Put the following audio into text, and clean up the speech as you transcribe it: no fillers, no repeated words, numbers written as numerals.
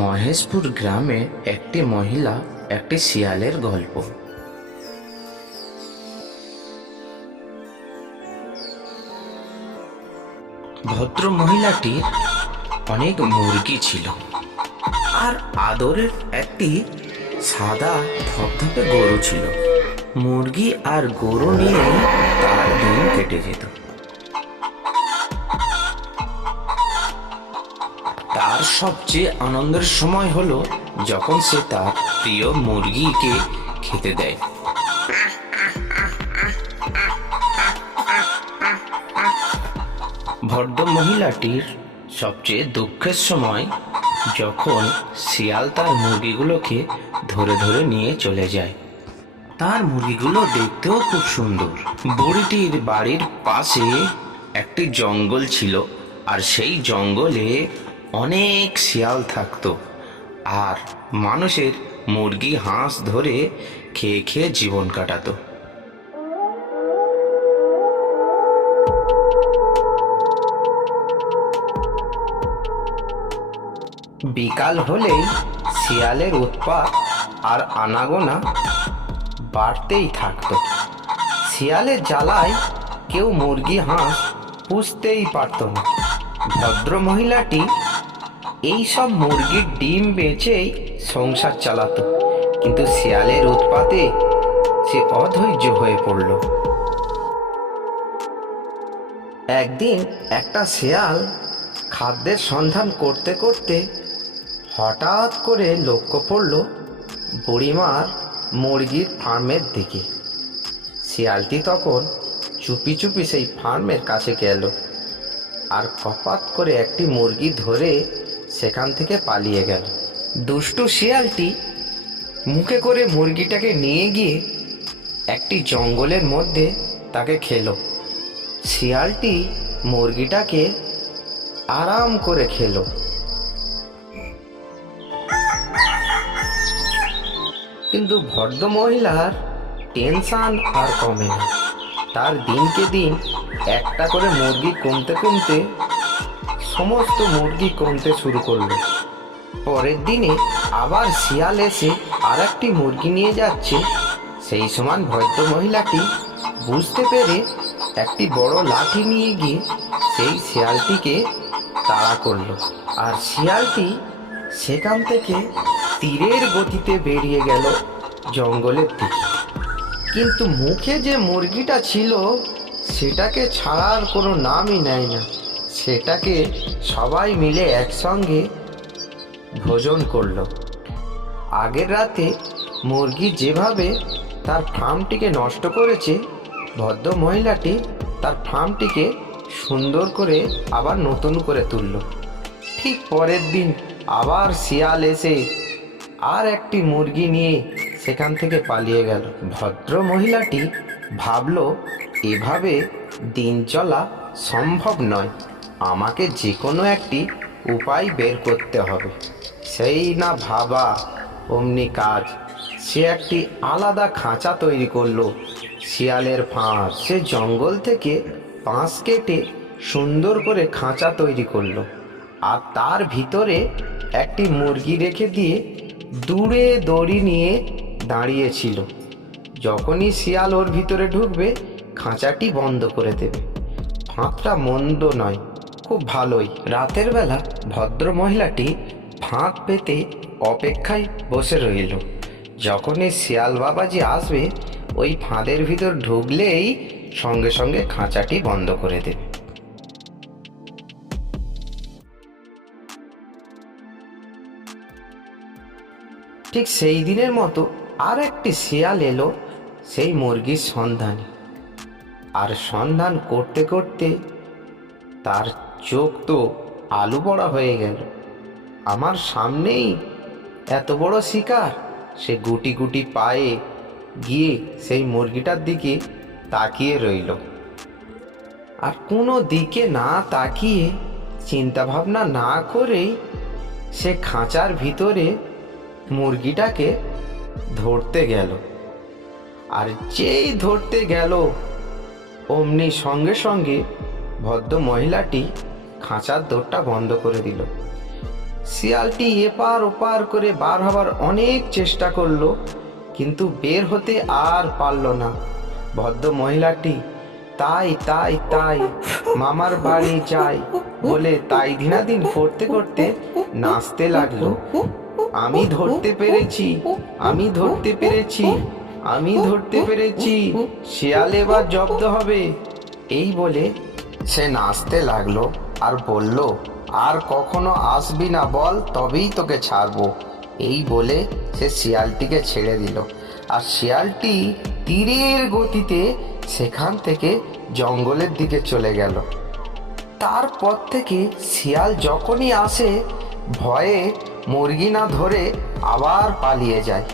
মহেশপুর গ্রামে একটি মহিলা একটি শিয়ালের গল্প। ভদ্র মহিলাটির অনেক মুরগি ছিল আর আদরের একটি সাদা ধপধপে গরু ছিল। মুরগি আর গরু নিয়ে তার দিন কেটে যেত। তার সবচেয়ে আনন্দের সময় হলো যখন সে তার প্রিয় মুরগিকে খেতে দেয়। ভদ্র মহিলাটির সবচেয়ে দুঃখের সময় যখন শিয়াল তার মুরগিগুলোকে ধরে ধরে নিয়ে চলে যায়। তার মুরগিগুলো দেখতেও খুব সুন্দর। বুড়িটির বাড়ির পাশে একটি জঙ্গল ছিল আর সেই জঙ্গলে অনেক শিয়াল থাকতো আর মানুষের মুরগি হাঁস ধরে খেয়ে খেয়ে জীবন কাটাতো। বিকাল হলেই শিয়ালের উৎপাত আর আনাগোনা বাড়তেই থাকতো। শিয়ালের জ্বালায় কেউ মুরগি হাঁস পুষতেই পারত না। ভদ্র মহিলাটি এই সব মুরগির ডিম বেচেই সংসার চালাতো, কিন্তু শিয়ালের উৎপাতে সে অধৈর্য হয়ে পড়ল। একদিন একটা শিয়াল খাদ্যের সন্ধান করতে করতে হঠাৎ করে লক্ষ্য পড়ল বুড়িমার মুরগির ফার্মের দিকে। শিয়ালটি তখন চুপি চুপি সেই ফার্মের কাছে গেল আর কপাত করে একটি মুরগি ধরে সেখান থেকে পালিয়ে গেল। দুষ্টু শিয়ালটি মুখে করে মুরগিটাকে নিয়ে গিয়ে একটি জঙ্গলের মধ্যে তাকে খেলো। শিয়ালটি মুরগিটাকে আরাম করে খেলো, কিন্তু ভদ্র মহিলার টেনশন আর কমে না। তার দিনকে দিন একটা করে মুরগি কমতে কমতে সমস্ত মুরগি কমতে শুরু করলো। পরের দিনে আবার শিয়াল এসে আর একটি মুরগি নিয়ে যাচ্ছে। সেই সময় ভদ্র মহিলাটি বুঝতে পেরে একটি বড় লাঠি নিয়ে গিয়ে সেই শিয়ালটিকে তাড়া করলো আর শিয়ালটি সেখান থেকে তীরের গতিতে বেরিয়ে গেল জঙ্গলের দিকে। কিন্তু মুখে যে মুরগিটা ছিল সেটাকে ছাড়ার কোনো নামই নেয় না। সেটাকে সবাই মিলে একসঙ্গে ভোজন করলো। আগের রাতে মুরগি যেভাবে তার ফার্মটিকে নষ্ট করেছে, ভদ্র মহিলাটি তার ফার্মটিকে সুন্দর করে আবার নতুন করে তুলল। ঠিক পরের দিন আবার শিয়াল এসে আর একটি মুরগি নিয়ে সেখান থেকে পালিয়ে গেল। ভদ্র মহিলাটি ভাবল, এভাবে দিন চলা সম্ভব নয়, আমাকে যে কোনো একটি উপায় বের করতে হবে। সেই না ভাবা অমনি কাজ। সে একটি আলাদা খাঁচা তৈরি করলো শিয়ালের ফাঁস। সে জঙ্গল থেকে বাঁশ কেটে সুন্দর করে খাঁচা তৈরি করলো আর তার ভিতরে একটি মুরগি রেখে দিয়ে দূরে দড়ি নিয়ে দাঁড়িয়েছিল। যখনই শিয়াল ওর ভিতরে ঢুকবে খাঁচাটি বন্ধ করে দেবে। ফাঁদটা মন্দ নয়, খুব ভালোই। রাতের বেলা ভদ্র মহিলাটি ফাঁদ পেতে অপেক্ষায় বসে রইল। যখনই শিয়াল বাবাজি আসবে ওই ফাঁদের ভিতর ঢুকলেই সঙ্গে সঙ্গে খাঁচাটি বন্ধ করে দেবে। ঠিক সেই দিনের মতো আর একটি শিয়াল এলো সেই মুরগির সন্ধানে। আর সন্ধান করতে করতে তার চোখ তো আলু বড়া হয়ে গেল। আমার সামনেই এত বড় শিকার। সে গুটি গুটি পায়ে গিয়ে সেই মুরগিটার দিকে তাকিয়ে রইল আর কোনো দিকে না তাকিয়ে চিন্তা ভাবনা না করেই সে খাঁচার ভিতরে মুরগিটাকে ধরতে গেল। আর যেই ধরতে গেল অমনি সঙ্গে সঙ্গে ভদ্র মহিলাটি খাঁচার দরটা বন্ধ করে দিল। শিয়ালটি এপার ওপার করে বার হবার অনেক চেষ্টা করলো, কিন্তু বের হতে আর পারল না। ভদ্র মহিলাটি তাই তাই তাই মামার বাড়ি যাই বলে তাই দিনাদিন করতে করতে নাচতে লাগলো। আমি ধরতে পেরেছি, আমি ধরতে পেরেছি, আমি ধরতে পেরেছি, শিয়াল এবার জব্দ হবে। এই বলে সে নাচতে লাগলো আর বলল, আর কখনো আসবি না বল, তবেই তোকে ছাড়বো। এই বলে সে শিয়ালটিকে ছেড়ে দিল, আর শিয়ালটি তীরের গতিতে সেখান থেকে জঙ্গলের দিকে চলে গেল। তারপর থেকে শিয়াল যখনই আসে ভয়ে মুরগি না ধরে আবার পালিয়ে যায়।